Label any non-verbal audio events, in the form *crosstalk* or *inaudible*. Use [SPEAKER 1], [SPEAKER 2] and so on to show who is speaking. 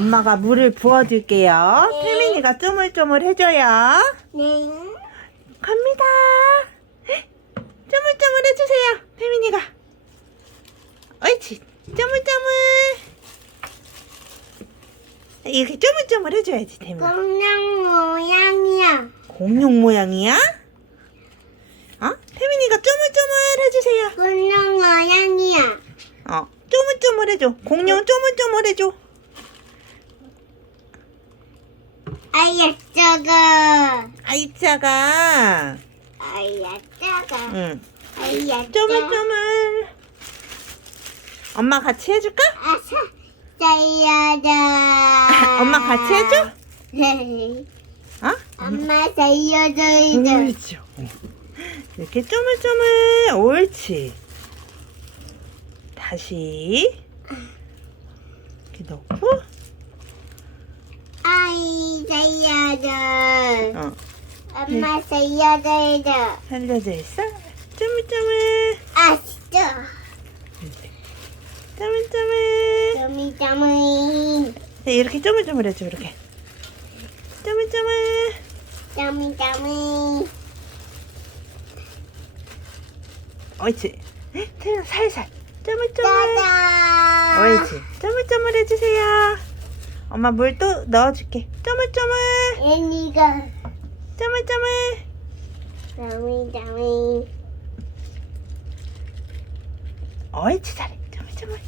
[SPEAKER 1] 엄마가 물을 부어줄게요.
[SPEAKER 2] 네.
[SPEAKER 1] 태민이가 쪼물쪼물 해줘요.
[SPEAKER 2] 네.
[SPEAKER 1] 갑니다. 쪼물쪼물 해주세요. 태민이가. 옳지. 쪼물쪼물. 이렇게 쪼물쪼물 해줘야지, 태민아.
[SPEAKER 2] 공룡 모양이야.
[SPEAKER 1] 공룡 모양이야? 어? 태민이가 쪼물쪼물 해주세요.
[SPEAKER 2] 공룡 모양이야.
[SPEAKER 1] 어, 쪼물쪼물 해줘. 공룡 쪼물쪼물 해줘.
[SPEAKER 2] 아야 작아.
[SPEAKER 1] 아이, 차가.
[SPEAKER 2] 아야 작아.
[SPEAKER 1] 응.
[SPEAKER 2] 아야 작아.
[SPEAKER 1] 쪼물쪼물. 엄마 같이 해줄까?
[SPEAKER 2] 아사. 살려줘. *laughs*
[SPEAKER 1] 엄마 같이 해줘?
[SPEAKER 2] 네.
[SPEAKER 1] 어?
[SPEAKER 2] 엄마 살려줘야죠.
[SPEAKER 1] 옳지. 이렇게 쪼물쪼물. 옳지. 다시. 이렇게 넣고.
[SPEAKER 2] 아이 살려줘.
[SPEAKER 1] 어,
[SPEAKER 2] 엄마 살려줘야죠.
[SPEAKER 1] 살려져 있어? 쪼물쪼물.
[SPEAKER 2] 아 진짜.
[SPEAKER 1] 쪼물쪼물.
[SPEAKER 2] 점이점이.
[SPEAKER 1] 네, 이렇게 쪼물쪼물 해줘, 이렇게. 쪼물쪼물.
[SPEAKER 2] 점이점이.
[SPEAKER 1] 옳지. 태연 살살. 쪼물쪼물.
[SPEAKER 2] 짜잔.
[SPEAKER 1] 옳지. 쪼물쪼물 해주세요. 엄마 물 또 넣어줄게. 쪼물쪼물.
[SPEAKER 2] 애니가
[SPEAKER 1] 쪼물쪼물.
[SPEAKER 2] 점이점이.
[SPEAKER 1] 옳지, 잘해. 쪼물쪼물.